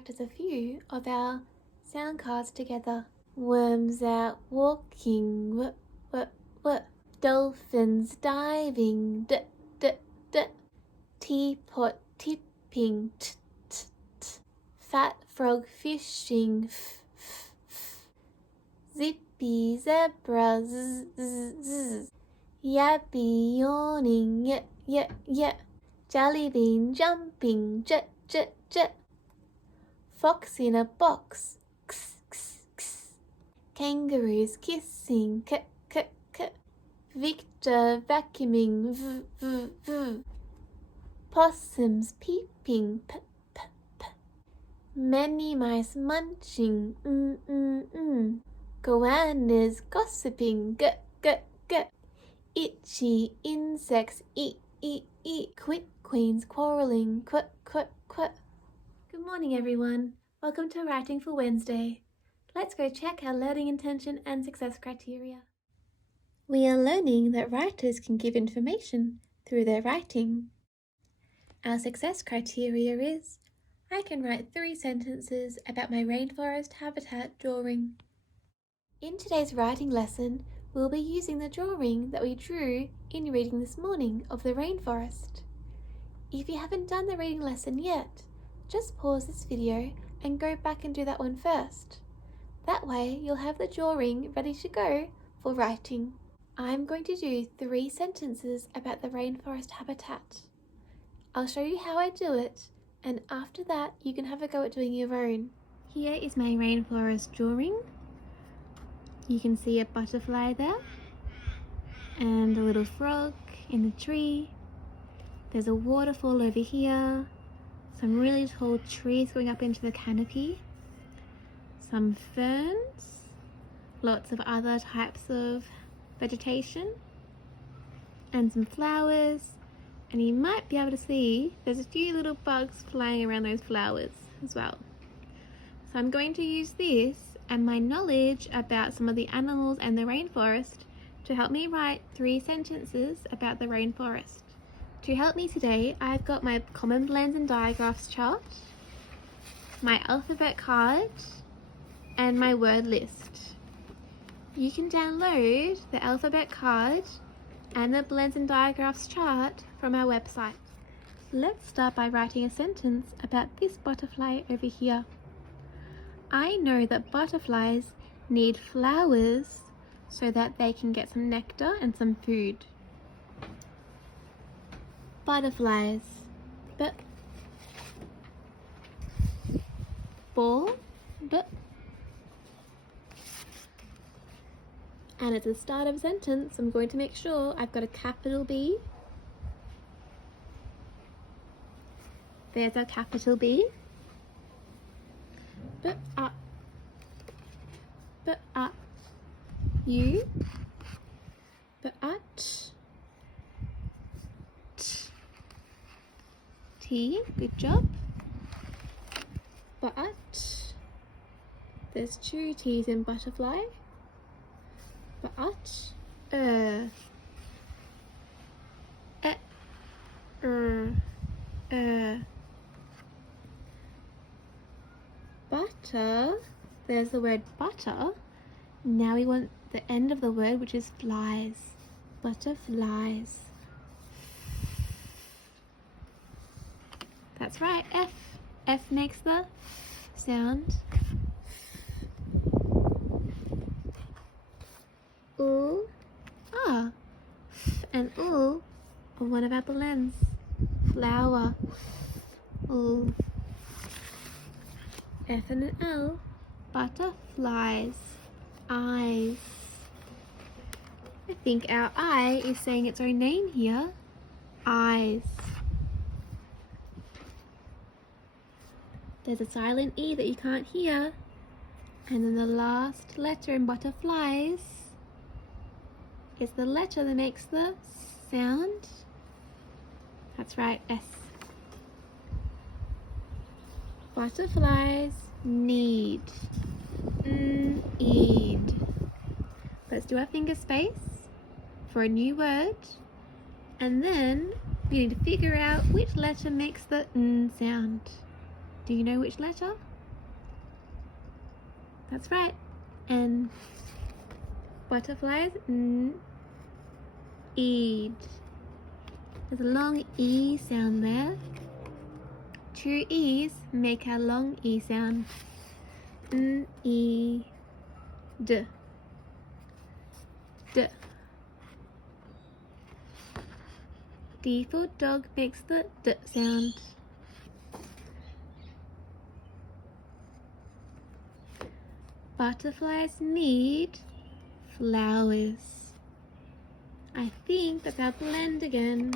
practice a few of our sound cards together. Worms out walking, w, w, w. Dolphins diving, d, d, d. Teapot tipping, t, t, t. Fat frog fishing, f, f, f. Zippy zebra, z, z, z. Yappy yawning, y, y, y. Jellybean jumping, j, j, j. Fox in a box, x, x, x. Kangaroos kissing, k, k, k. Victor vacuuming, v, v, v. Possums peeping, p, p, p. Many mice munching, Goannas gossiping, g, g, g. Itchy insects, e, e, e. Quit queens quarrelling, qu, qu, qu. Good morning, everyone. Welcome to Writing for Wednesday. Let's go check our learning intention and success criteria. We are learning that writers can give information through their writing. Our success criteria is, I can write 3 sentences about my rainforest habitat drawing. In today's writing lesson, we'll be using the drawing that we drew in reading this morning of the rainforest. If you haven't done the reading lesson yet, just pause this video and go back and do that one first. That way you'll have the drawing ready to go for writing. I'm going to do 3 sentences about the rainforest habitat. I'll show you how I do it, and after that you can have a go at doing your own. Here is my rainforest drawing. You can see a butterfly there, and a little frog in the tree. There's a waterfall over here, some really tall trees going up into the canopy, some ferns, lots of other types of vegetation, and some flowers. And you might be able to see there's a few little bugs flying around those flowers as well. So I'm going to use this and my knowledge about some of the animals and the rainforest to help me write 3 sentences about the rainforest. To help me today, I've got my common blends and digraphs chart, my alphabet card, and my word list. You can download the alphabet card and the blends and digraphs chart from our website. Let's start by writing a sentence about this butterfly over here. I know that butterflies need flowers so that they can get some nectar and some food. Butterflies. B. Ball. B. And at the start of a sentence, I'm going to make sure I've got a capital B. There's our capital B. B, A. B, A. U. B, A, T. T. T. Good job. B, A, T. There's 2 T's in butterfly. But butter, there's the word butter. Now we want the end of the word, which is flies. Butterflies. That's right, F. F makes the sound. Oo, ah, and oo are one of our blends. Flower, oo. F and an L, butterflies, eyes. I think our I is saying its own name here, eyes. There's a silent E that you can't hear, and then the last letter in butterflies is the letter that makes the sound. That's right, S. Butterflies need. Need. Let's do our finger space for a new word, and then we need to figure out which letter makes the sound. Do you know which letter? That's right. And butterflies, eed. There's a long E sound there. Two E's make a long E sound. E, D. D. D for dog makes the D sound. Butterflies need flowers. I think that's our blend again.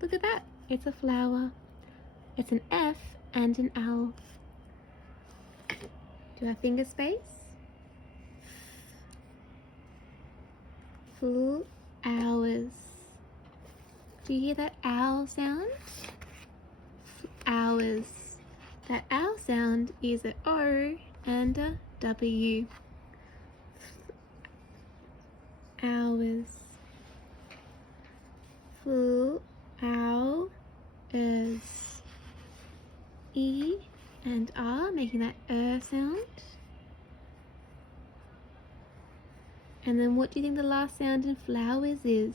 Look at that, it's a flower. It's an F and an L. Do our finger space? Flowers. Do you hear that owl sound? Flowers. That owl sound is an O and a W. Hours. Flowers. E and R, making that sound. And then what do you think the last sound in flowers is?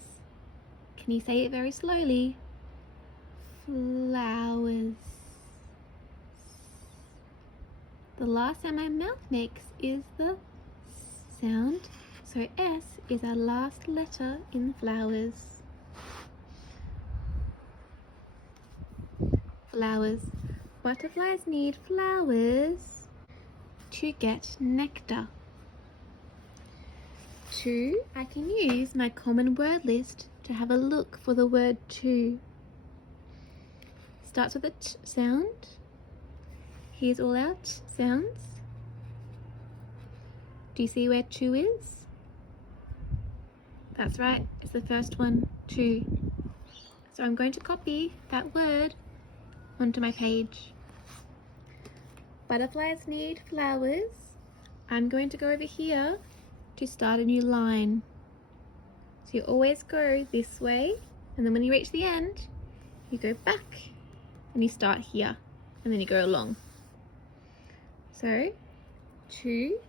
Can you say it very slowly? Flowers. The last sound my mouth makes is the sound. So S is our last letter in flowers. Flowers. Butterflies need flowers to get nectar. To, I can use my common word list to have a look for the word to. Starts with a T sound. Here's all our T sounds. Do you see where to is? That's right, it's the first one, to. So I'm going to copy that word onto my page. Butterflies need flowers. I'm going to go over here to start a new line. So you always go this way, and then when you reach the end, you go back and you start here, and then you go along. So, to,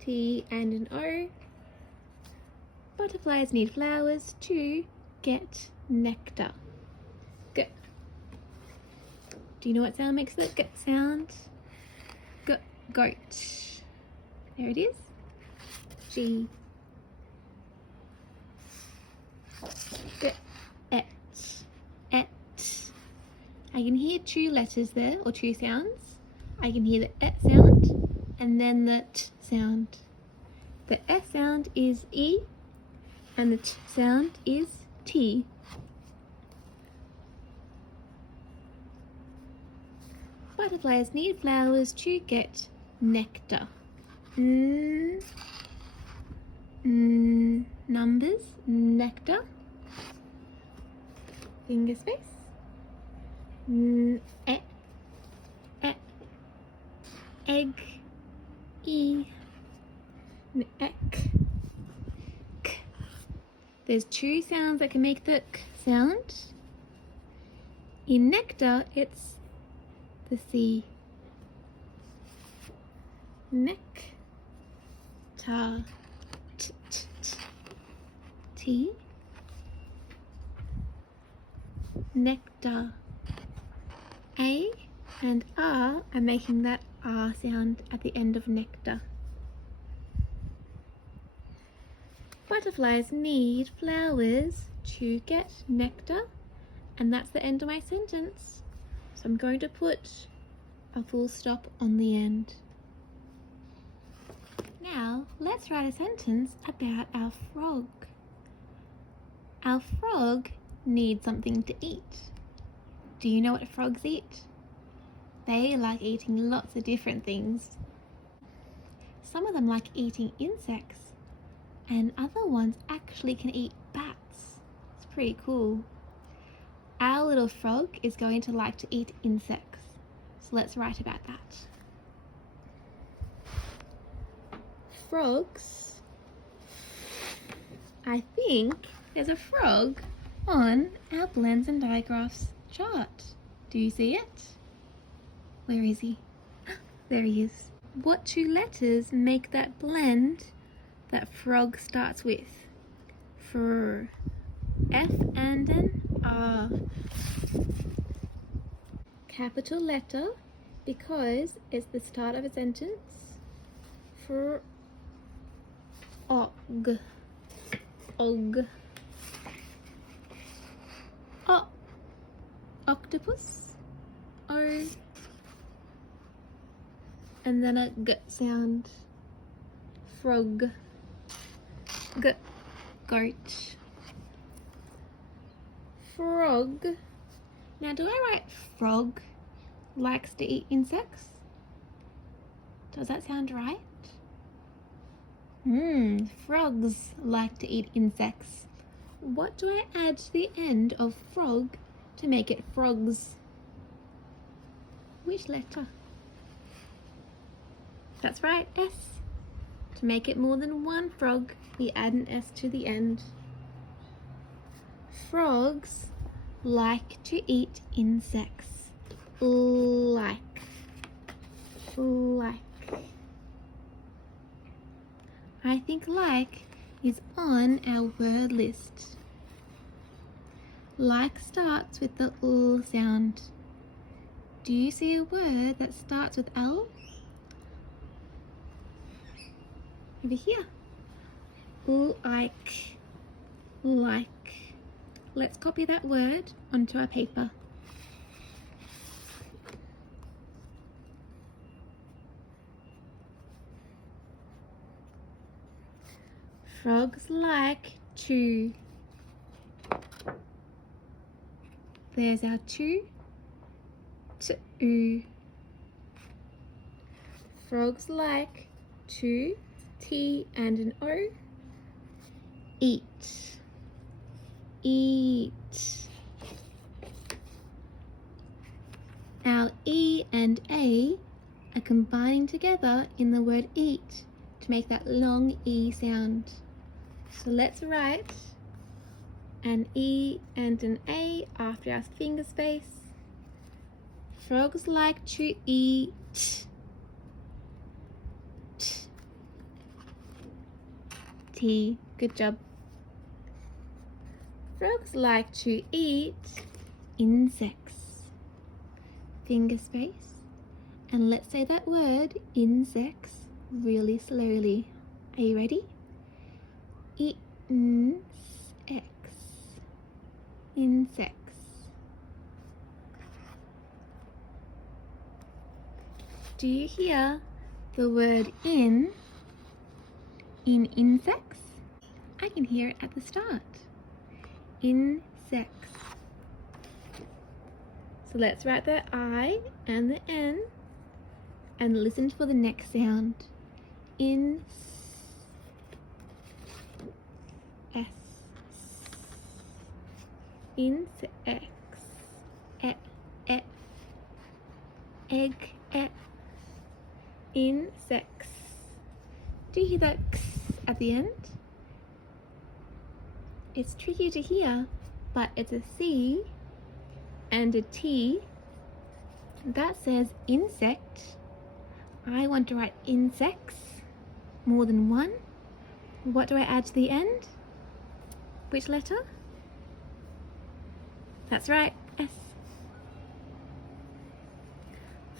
T and an O. Butterflies need flowers to get nectar. G. Do you know what sound makes the G sound? G, goat. There it is. G. G, et, et. I can hear two letters there, or two sounds. I can hear the et sound and then the t sound. The S sound is E and the t sound is T. Butterflies need flowers to get nectar. Numbers, nectar. Finger space. Egg, E, ek, k. There's two sounds that can make the k sound. In nectar, it's the C. Nectar, t, t, t, T. Nectar. A and R are making that R sound at the end of nectar. Butterflies need flowers to get nectar, and that's the end of my sentence. So I'm going to put a full stop on the end. Now let's write a sentence about our frog. Our frog needs something to eat. Do you know what frogs eat? They like eating lots of different things. Some of them like eating insects, and other ones actually can eat bats. It's pretty cool. Our little frog is going to like to eat insects. So let's write about that. Frogs. I think there's a frog on our blends and digraphs chart. Do you see it? Where is he? There he is. What two letters make that blend that frog starts with? Fr. F and an R. Capital letter because it's the start of a sentence. Frog. Og. O. Octopus. O. And then a G sound. Frog. G. Goat. Frog. Now, do I write frog likes to eat insects? Does that sound right? Frogs like to eat insects. What do I add to the end of frog to make it frogs? Which letter? That's right, S. To make it more than one frog, we add an S to the end. Frogs like to eat insects. Like. I think like is on our word list. Like starts with the L sound. Do you see a word that starts with L? Over here. Like. Let's copy that word onto our paper. Frogs like to. There's our to. Frogs like to, T and an O. Eat. Our E and A are combining together in the word eat to make that long E sound. So let's write an E and an A after our finger space. Frogs like to eat. T. Good job. Frogs like to eat insects. Finger space. And let's say that word, insects, really slowly. Are you ready? Insects. Do you hear the word in insects? I can hear it at the start. Insects. So let's write the I and the N and listen for the next sound. In S. Insects. Egg. Insects. Do you hear that X at the end? It's tricky to hear, but it's a C and a T. That says insect. I want to write insects, more than one. What do I add to the end? Which letter? That's right, S.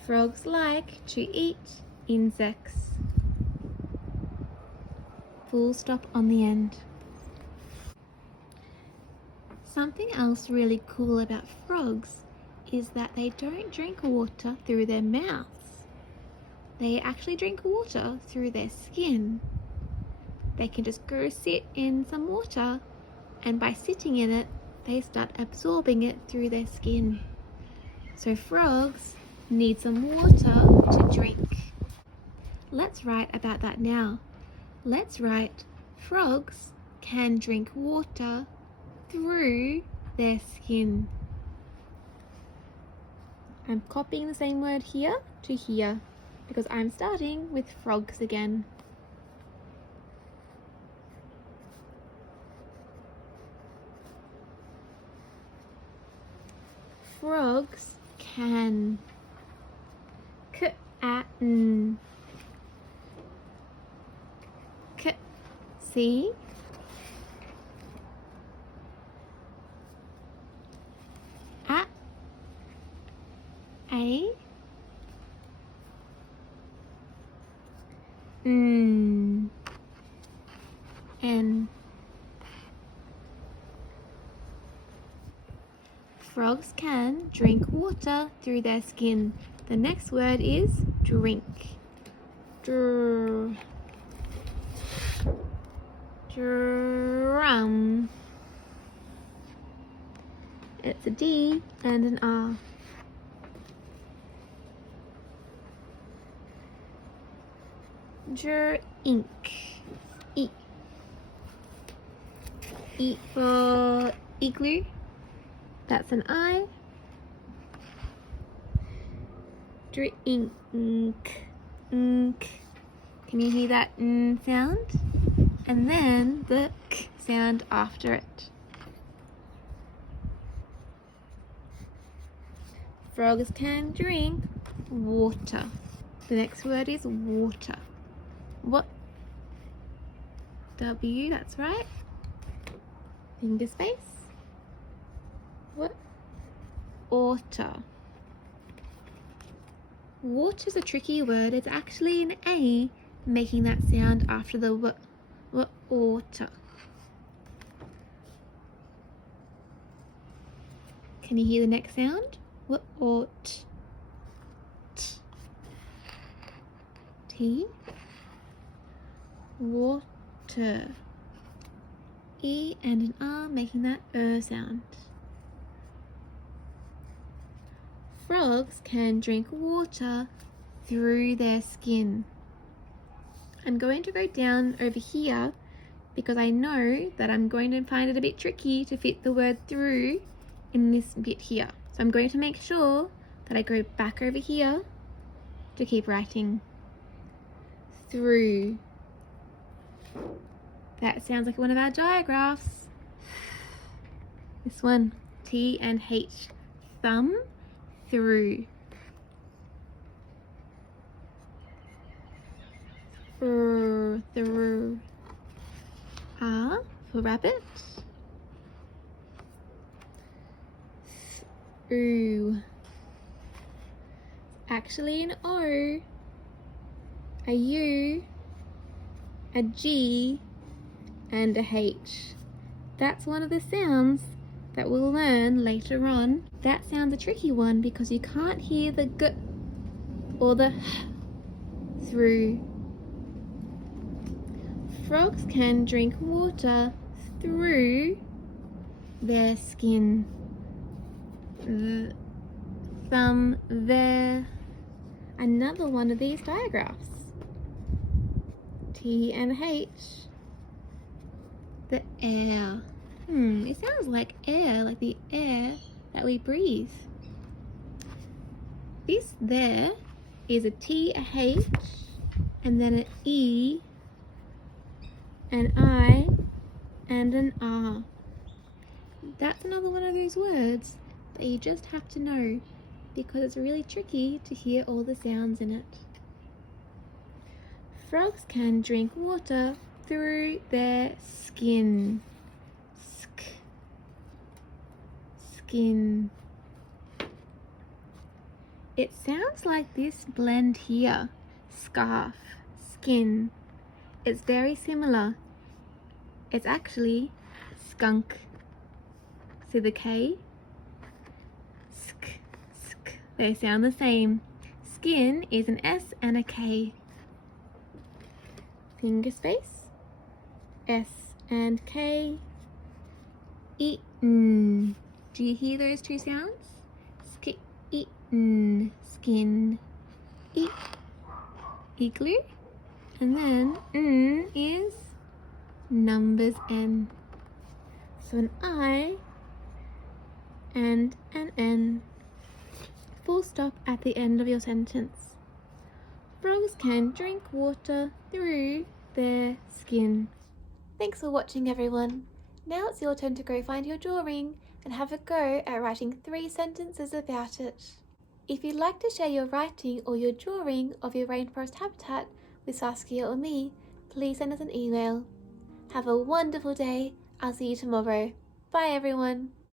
Frogs like to eat insects. Full stop on the end. Something else really cool about frogs is that they don't drink water through their mouths. They actually drink water through their skin. They can just go sit in some water, and by sitting in it, they start absorbing it through their skin. So frogs need some water to drink. Let's write about that now. Let's write frogs can drink water through their skin. I'm copying the same word here to here because I'm starting with frogs again. Frogs can. K-a-n. C. A. A. N. Frogs can drink water through their skin. The next word is drink. Drum. It's a D and an R. Ink. E. E for igloo. That's an I. Drink. Ink. Can you hear that N sound? And then the K sound after it. Frogs can drink water. The next word is water. What? W, that's right. Finger space. What? Water. Water's a tricky word. It's actually an A making that sound after the W. Water. Can you hear the next sound? What? T. Water. E and an R making that sound. Frogs can drink water through their skin. I'm going to go down over here because I know that I'm going to find it a bit tricky to fit the word through in this bit here. So I'm going to make sure that I go back over here to keep writing through. That sounds like one of our diagraphs. This one, T and H, thumb, through. Through. R for rabbit. Ooh. Actually an O, a U, a G, and a H. That's one of the sounds that we'll learn later on. That sounds a tricky one because you can't hear the G or the H through. Frogs can drink water through their skin. Thumb, there. Another one of these diagraphs. T and H. The air. It sounds like air, like the air that we breathe. This there is a T, a H, and then an E, an I, and an R. That's another one of those words that you just have to know because it's really tricky to hear all the sounds in it. Frogs can drink water through their skin. Skin. It sounds like this blend here. Scarf, skin. It's very similar. It's actually skunk. See the K? Sk. They sound the same. Skin is an S and a K. Finger space. S and K. Eaten. Do you hear those two sounds? Eaten. Skin. Eat. Igloo. And then N is numbers N. So an I and an N. Full stop at the end of your sentence. Frogs can drink water through their skin. Thanks for watching, everyone. Now it's your turn to go find your drawing and have a go at writing 3 sentences about it. If you'd like to share your writing or your drawing of your rainforest habitat with Saskia or me, please send us an email. Have a wonderful day. I'll see you tomorrow. Bye everyone.